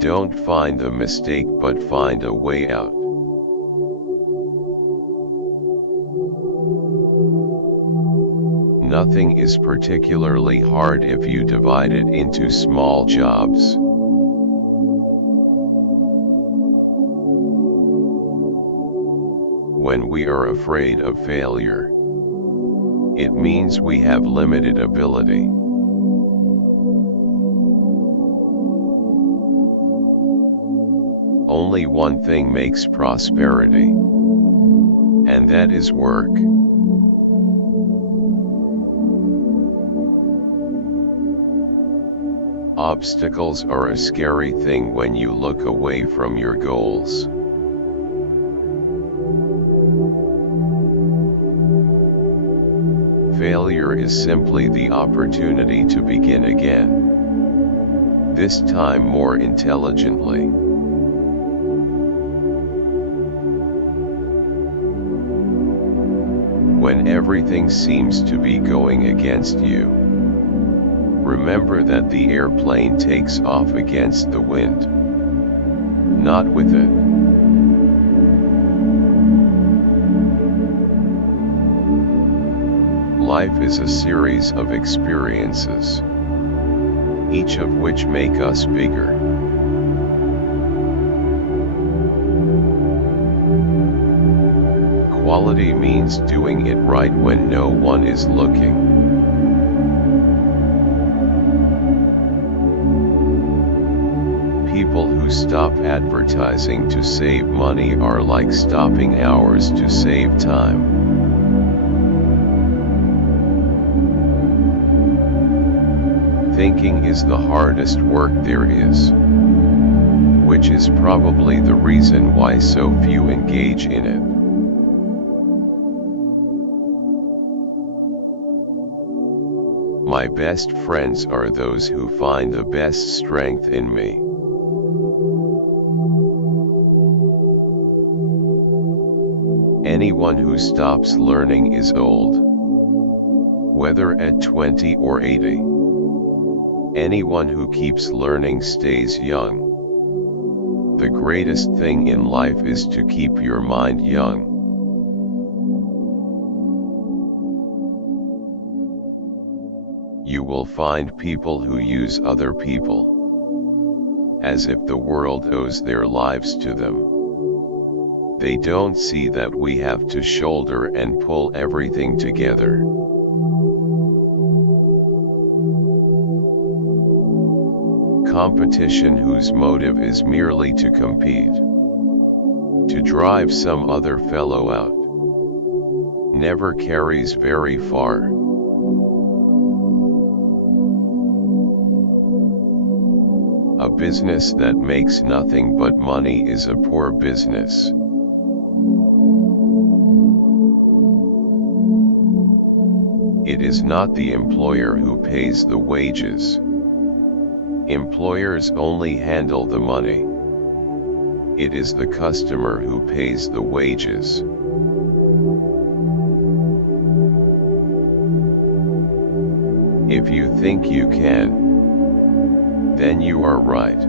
Don't find a mistake but find a way out. Nothing is particularly hard if you divide it into small jobs. When we are afraid of failure, it means we have limited ability. Only one thing makes prosperity, and that is work. Obstacles are a scary thing when you look away from your goals. Failure is simply the opportunity to begin again, this time more intelligently. When everything seems to be going against you, remember that the airplane takes off against the wind, not with it. Life is a series of experiences, each of which make us bigger. Quality means doing it right when no one is looking. People who stop advertising to save money are like stopping hours to save time. Thinking is the hardest work there is, which is probably the reason why so few engage in it. My best friends are those who find the best strength in me. Anyone who stops learning is old, whether at 20 or 80. Anyone who keeps learning stays young. The greatest thing in life is to keep your mind young. You will find people who use other people, as if the world owes their lives to them. They don't see that we have to shoulder and pull everything together. Competition whose motive is merely to compete, to drive some other fellow out, never carries very far. A business that makes nothing but money is a poor business. It is not the employer who pays the wages. Employers only handle the money. It is the customer who pays the wages. If you think you can, then you are right.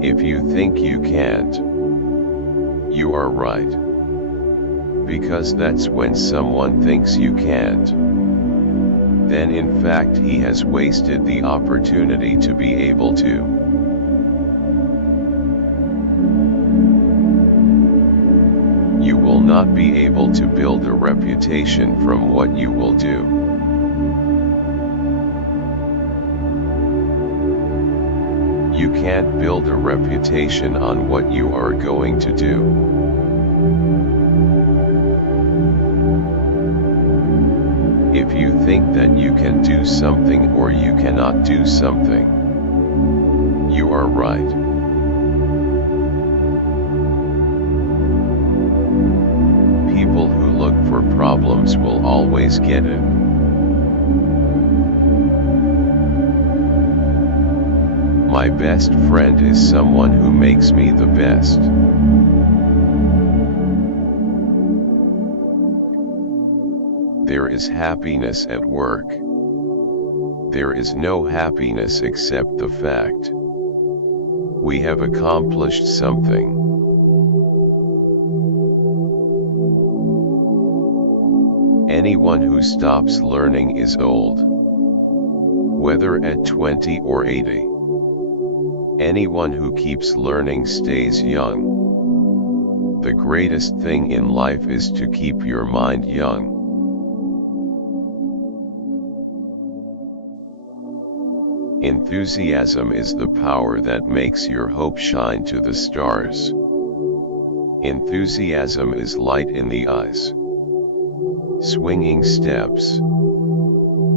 If you think you can't, you are right. Because that's when someone thinks you can't. Then in fact he has wasted the opportunity to be able to. You will not be able to build a reputation from what you will do. You can't build a reputation on what you are going to do. If you think that you can do something or you cannot do something, you are right. People who look for problems will always get it. My best friend is someone who makes me the best. There is happiness at work. There is no happiness except the fact we have accomplished something. Anyone who stops learning is old, whether at 20 or 80. Anyone who keeps learning stays young. The greatest thing in life is to keep your mind young. Enthusiasm is the power that makes your hope shine to the stars. Enthusiasm is light in the eyes. Swinging steps.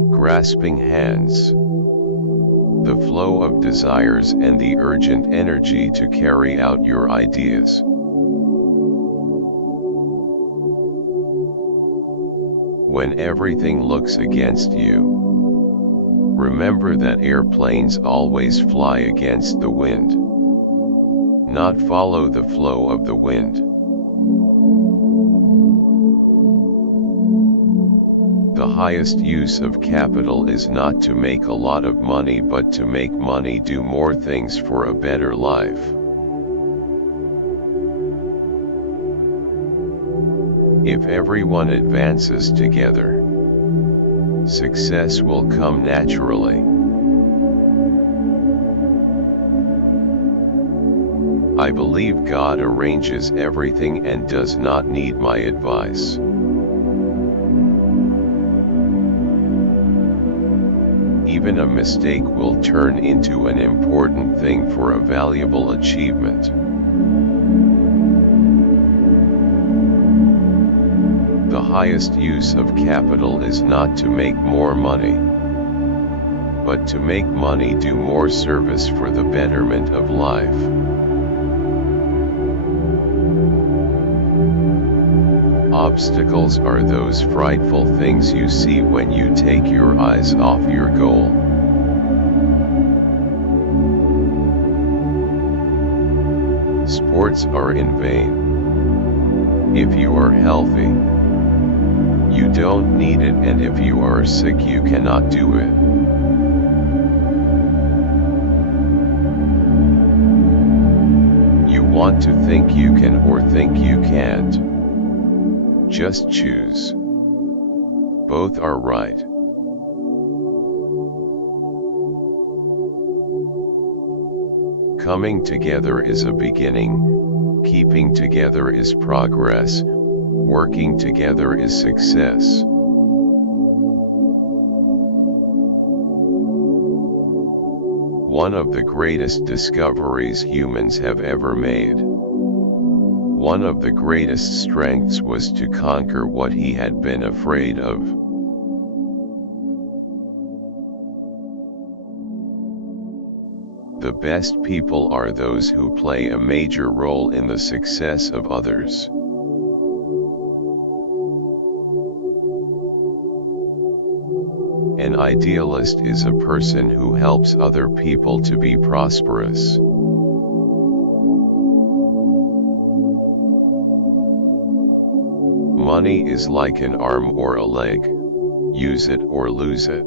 Grasping hands. The flow of desires and the urgent energy to carry out your ideas. When everything looks against you, remember that airplanes always fly against the wind, not follow the flow of the wind. The highest use of capital is not to make a lot of money but to make money do more things for a better life. If everyone advances together, success will come naturally. I believe God arranges everything and does not need my advice. Even a mistake will turn into an important thing for a valuable achievement. The highest use of capital is not to make more money, but to make money do more service for the betterment of life. Obstacles are those frightful things you see when you take your eyes off your goal. Sports are in vain. If you are healthy, you don't need it, and if you are sick you cannot do it. You want to think you can or think you can't. Just choose. Both are right. Coming together is a beginning, keeping together is progress, working together is success. One of the greatest discoveries humans have ever made. One of the greatest strengths was to conquer what he had been afraid of. The best people are those who play a major role in the success of others. An idealist is a person who helps other people to be prosperous. Money is like an arm or a leg. Use it or lose it.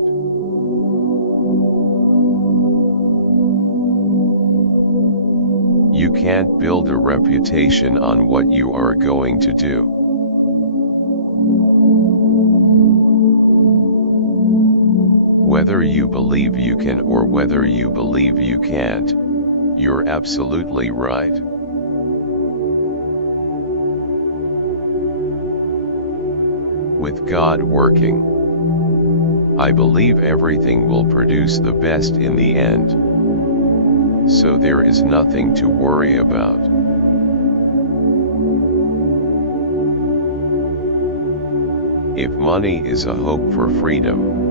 You can't build a reputation on what you are going to do. Whether you believe you can or whether you believe you can't, you're absolutely right. With God working, I believe everything will produce the best in the end. So there is nothing to worry about. If money is a hope for freedom,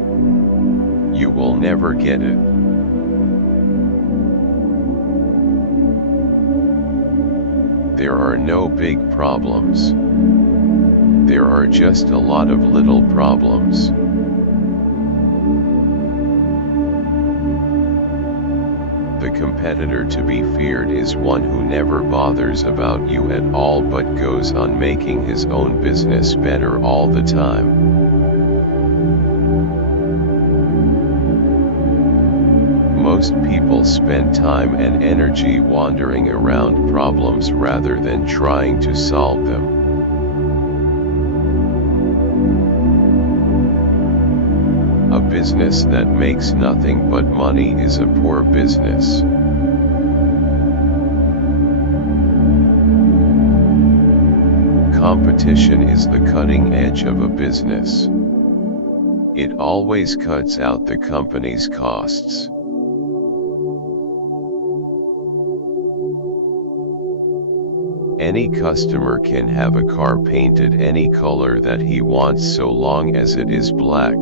you will never get it. There are no big problems. There are just a lot of little problems. The competitor to be feared is one who never bothers about you at all but goes on making his own business better all the time. Most people spend time and energy wandering around problems rather than trying to solve them. A business that makes nothing but money is a poor business. Competition is the cutting edge of a business. It always cuts out the company's costs. Any customer can have a car painted any color that he wants so long as it is black.